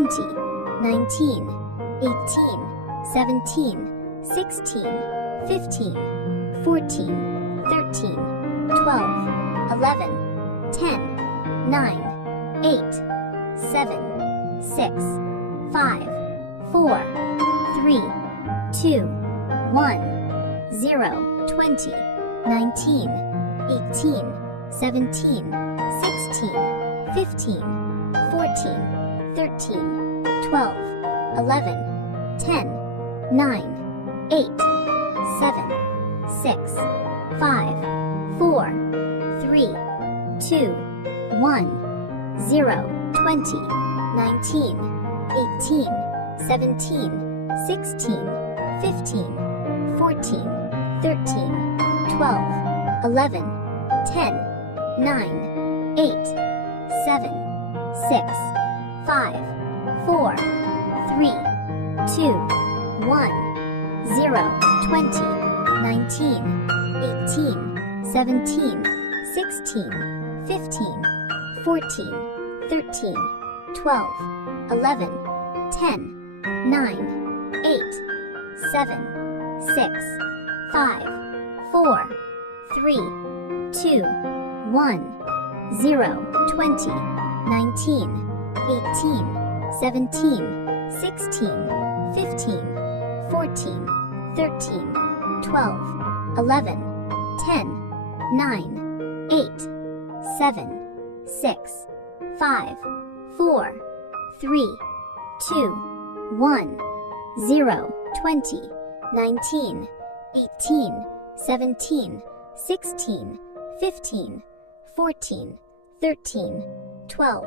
20, 19, 18, 17, 16, 15, 14, 13, 12, 11, 10, 9, 8, 7, 6, 5, 4, 3, 2, 1, 0, 20, 19, 18, 17, 16, 15, 14, 13, 12, 11, 10, 9, 8, 7, 6, 5, 4, 3, 2, 1, 0, 20, 19, 18, 17, 16, 15, 14, 13, 12, 11, 10, 9, 8, 7, 6, 5, 4, 3, 2, 1, 0, 20, 19, 18, 17, 16, 15, 14, 13, 12, 11, 10, 9, 8, 7, 6, 5, 4, 3, 2, 1, 0, 20, 19, 18, 17, 16, 15, 14, 13, 12, 11, 10, 9, 8, 7, 6, 5, 4, 3, 2, 1, 0, 20, 19, 18, 17, 16, 15, 14, 13, 12,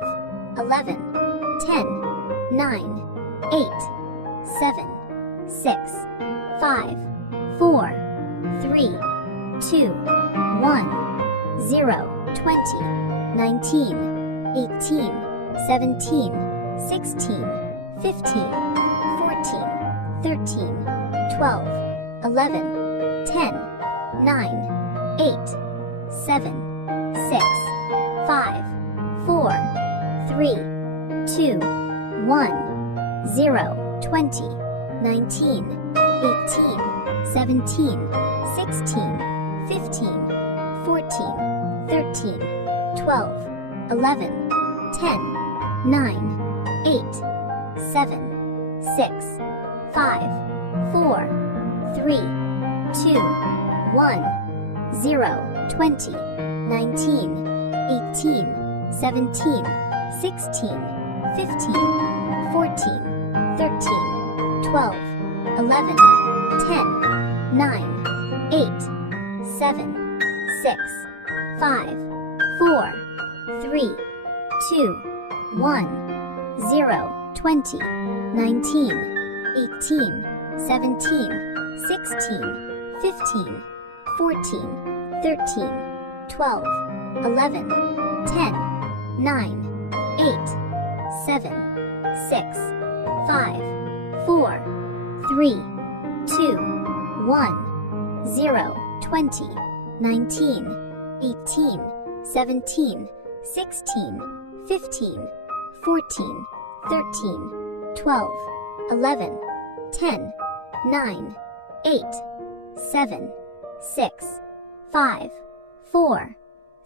11, 10, 9, 8, 7, 6, 5, 4, 3, 2, 1, 0, 20, 19, 18, 17, 16, 15, 14, 13, 12, 11, 10, 9, 8, 7, 6, 5, 4, 3, 2, 1, 0, 20, 19, 18, 17, 16, 15, 14, 13, 12, 11, 10, 9, 8, 7, 6, 5, 4, 3, 2, 1, 0, 20, 19, 18, 17, 16, 15, 14, 13, 12, 11, 10, 9, 8, 7, 6, 5, 4, 3, 2, 1, 0, 20, 19, 18, 17, 16, 15, 14, 13, 12, 11, 10, 9, 8, 7, 6, 5, 4, 3, 2, 1, 0, 20, 19, 18, 17, 16, 15, 14, 13, 12, 11, 10, 9, 8, 7, 6, 5, 4,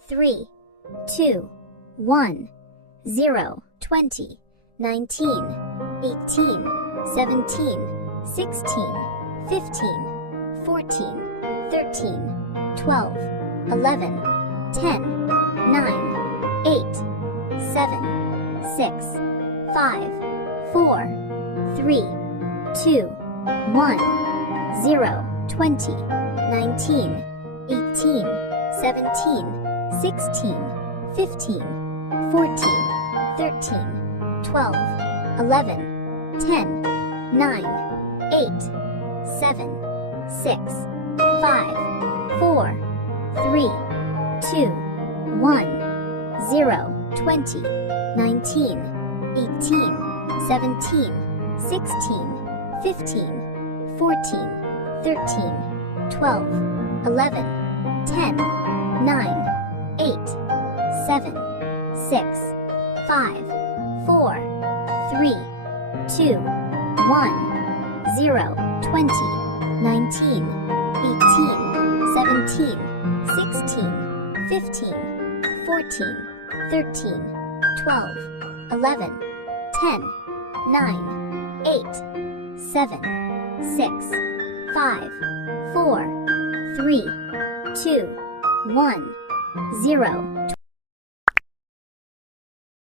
3, 2, 1, 0, 20, 19, 18, 17, 16, 15, 14, 13, 12, 11, 10, 9, 8, 7, 6, 5, 4, 3, 2, 1, 0, 20, 19, 18, 17, 16, 15, 14, 13, 12, 11, 10, 9, 8, 7, 6, 5, 4, 3, 2, 1, 0, 20, 19, 18, 17, 16, 15, 14, 13, 12, 11, 10, 9, 8, 7, 6, 5, 4, 3, 2, 1, 0, 20, 19, 18, 17, 16, 15, 14, 13, 12, 11, 10, 9, 8, 7, 6, 5, 4, 3, 2, 1, 0.